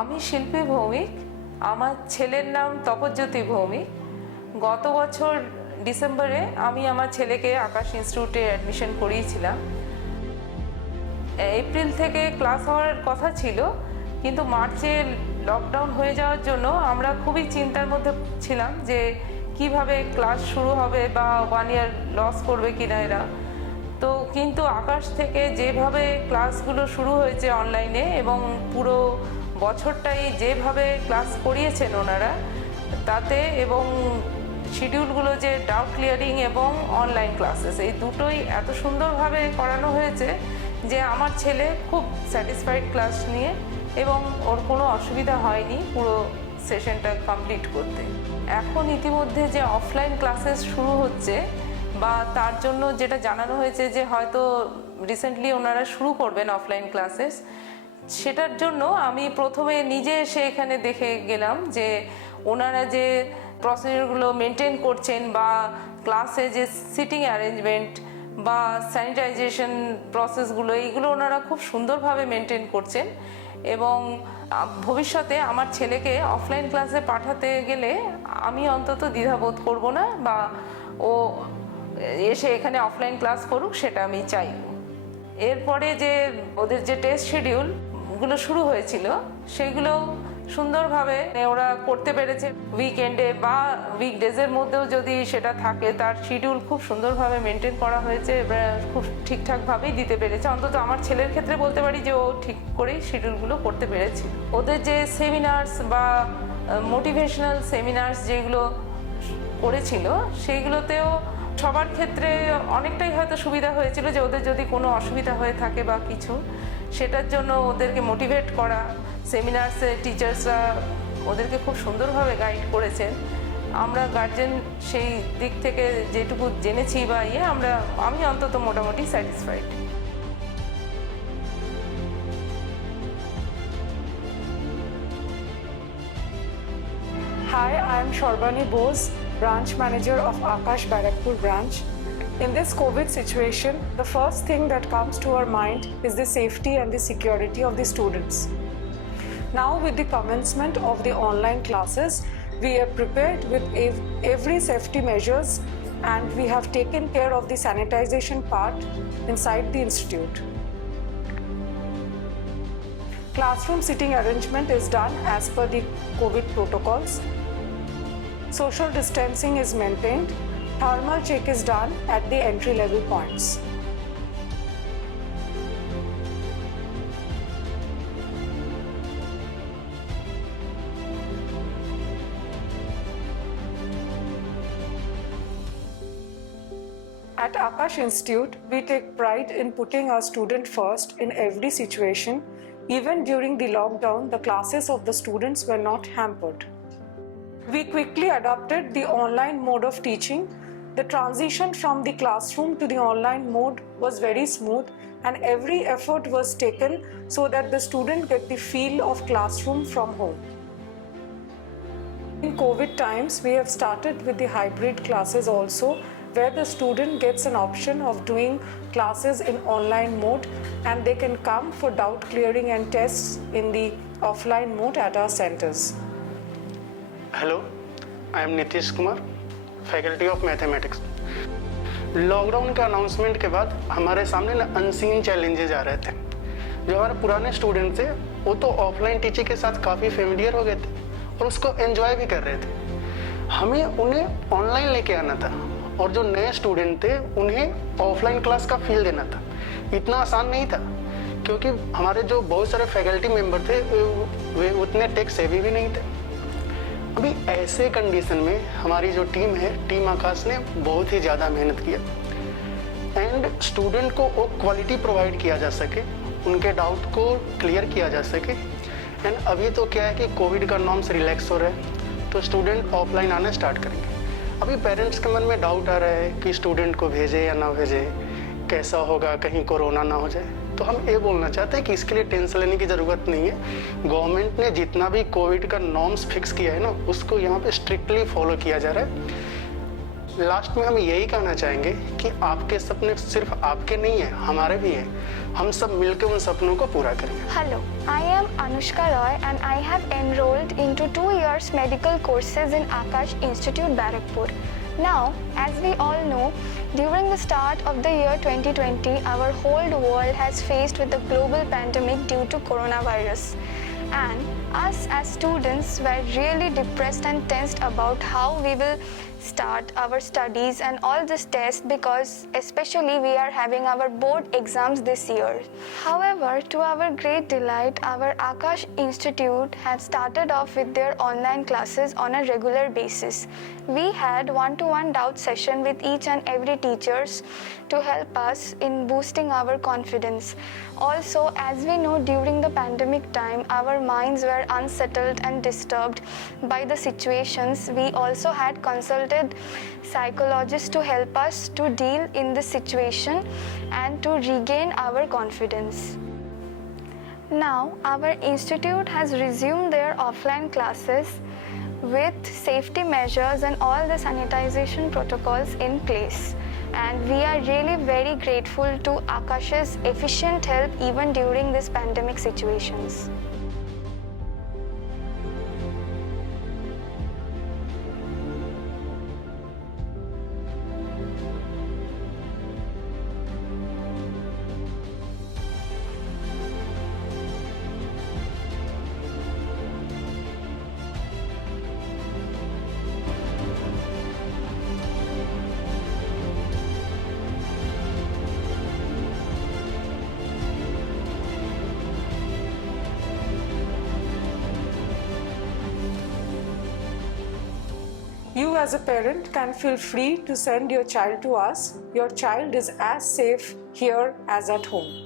আমি শিল্পী ভৌমিক, আমার ছেলের নাম তপজ্যোতি ভৌমিক। গত বছর ডিসেম্বরে আমি আমার ছেলেকে আকাশ ইনস্টিটিউটে অ্যাডমিশন করিয়েছিলাম। এপ্রিল থেকে ক্লাস হওয়ার কথা ছিল, কিন্তু মার্চে লকডাউন হয়ে যাওয়ার জন্য আমরা খুবই চিন্তার মধ্যে ছিলাম যে কিভাবে ক্লাস শুরু হবে বা 1 ইয়ার লস করবে কিনা এরা। তো কিন্তু আকাশ থেকে যেভাবে ক্লাসগুলো শুরু হয়েছে অনলাইনে এবং পুরো বছরটাই যেভাবে ক্লাস করিয়েছেন ওনারা তাতে, এবং শিডিউলগুলো যে ডাউট ক্লিয়ারিং এবং অনলাইন ক্লাসেস এই দুটোই এত সুন্দরভাবে করানো হয়েছে যে আমার ছেলে খুব স্যাটিসফাইড ক্লাস নিয়ে, এবং ওর কোনো অসুবিধা হয়নি পুরো সেশনটা কমপ্লিট করতে। এখন ইতিমধ্যে যে অফলাইন ক্লাসেস শুরু হচ্ছে বা তার জন্য যেটা জানানো হয়েছে যে হয়তো রিসেন্টলি ওনারা শুরু করবেন অফলাইন ক্লাসেস, সেটার জন্য আমি প্রথমে নিজে এসে এখানে দেখে গেলাম যে ওনারা যে প্রসিডিউরগুলো মেনটেন করছেন বা ক্লাসে যে সিটিং অ্যারেঞ্জমেন্ট বা স্যানিটাইজেশন প্রসেসগুলো এইগুলো ওনারা খুব সুন্দরভাবে মেনটেন করছেন। এবং ভবিষ্যতে আমার ছেলেকে অফলাইন ক্লাসে পাঠাতে গেলে আমি অন্তত দ্বিধাবোধ করব না, বা ও এসে এখানে অফলাইন ক্লাস করুক সেটা আমি চাই। এরপরে যে ওদের যে টেস্ট শিডিউলগুলো শুরু হয়েছিল সেগুলো সুন্দরভাবে ওরা করতে পেরেছে। উইকেন্ডে বা উইকডেজের মধ্যেও যদি সেটা থাকে তার শিডিউল খুব সুন্দরভাবে মেনটেন করা হয়েছে, খুব ঠিকঠাকভাবেই দিতে পেরেছে। অন্তত আমার ছেলের ক্ষেত্রে বলতে পারি যে ও ঠিক করেই শিডিউলগুলো করতে পেরেছে। ওদের যে সেমিনার্স বা মোটিভেশনাল সেমিনার্স যেগুলো করেছিল সেইগুলোতেও সবার ক্ষেত্রে অনেকটাই হয়তো সুবিধা হয়েছিল যে ওদের যদি কোনো অসুবিধা হয়ে থাকে বা কিছু, সেটার জন্য ওদেরকে মোটিভেট করা, সেমিনার্সে টিচার্সরা ওদেরকে খুব সুন্দরভাবে গাইড করেছেন। আমরা গার্জেন সেই দিক থেকে যেটুকু জেনেছি বা আমি অন্তত মোটামুটি satisfied. Hi, I am Shorbani Bose, Branch Manager of Aakash Barrackpore branch. In this COVID situation, the first thing that comes to our mind is the safety and the security of the students. Now, with the commencement of the online classes, we are prepared with every safety measures, and we have taken care of the sanitization part inside the institute. Classroom sitting arrangement is done as per the COVID protocols. Social distancing is maintained. Thermal check is done at the entry level points. At Aakash Institute, we take pride in putting our student first in every situation. Even during the lockdown, the classes of the students were not hampered. We quickly adopted the online mode of teaching. The transition from the classroom to the online mode was very smooth, and every effort was taken so that the student get the feel of classroom from home. In COVID times, we have started with the hybrid classes also, where the student gets an option of doing classes in online mode, and they can come for doubt clearing and tests in the offline mode at our centers. Hello, I am Nitish Kumar, faculty of mathematics. Lockdown के announcement के बाद हमारे सामने ना unseen challenges आ रहे थे। जो हमारे पुराने स्टूडेंट थे वो तो ऑफलाइन टीचिंग के साथ काफ़ी फेमिलियर हो गए थे और उसको एंजॉय भी कर रहे थे। हमें उन्हें ऑनलाइन लेके आना था, और जो नए स्टूडेंट थे उन्हें ऑफलाइन क्लास का फील देना था। इतना आसान नहीं था, क्योंकि हमारे जो बहुत सारे फैकल्टी मेंबर थे वे उतने टेक सेवी भी नहीं थे। अभी ऐसे कंडीशन में हमारी जो टीम है, टीम आकाश ने बहुत ही ज़्यादा मेहनत किया, एंड स्टूडेंट को वो क्वालिटी प्रोवाइड किया जा सके, उनके डाउट को क्लियर किया जा सके। एंड अभी तो क्या है कि कोविड का नॉर्म्स रिलैक्स हो रहा है, तो स्टूडेंट ऑफलाइन आना स्टार्ट करेंगे। अभी पेरेंट्स के मन में डाउट आ रहा है कि स्टूडेंट को भेजे या ना भेजे, कैसा होगा, कहीं कोरोना ना हो जाए। तो हम ये बोलना चाहते हैं कि इसके लिए टेंशन लेने की ज़रूरत नहीं है। गवर्नमेंट ने जितना भी कोविड का नॉर्म्स फिक्स किया है ना, उसको यहाँ पे स्ट्रिक्टली फॉलो किया जा रहा है। लास्ट में हम यही कहना चाहेंगे कि आपके सपने सिर्फ आपके नहीं हैं, हमारे भी हैं। हम सब मिलकर उन सपनों को पूरा करेंगे। Hello, I am Anushka Roy and I have enrolled into 2 years medical courses in Aakash Institute, Barrackpore. Now, as we all know, during the start of the year 2020, our whole world has faced with the global pandemic due to coronavirus. And us as students were really depressed and tensed about how we will start our studies and all this test, because especially we are having our board exams this year. However, to our great delight, our Aakash Institute have started off with their online classes on a regular basis. We had one-to-one doubt session with each and every teachers to help us in boosting our confidence. Also, as we know, during the pandemic time, our minds were unsettled and disturbed by the situations. We also had consulted psychologists to help us to deal in this situation and to regain our confidence. Now, our institute has resumed their offline classes with safety measures and all the sanitization protocols in place. And we are really very grateful to Aakash's efficient help even during these pandemic situations. You as a parent can feel free to send your child to us. Your child is as safe here as at home.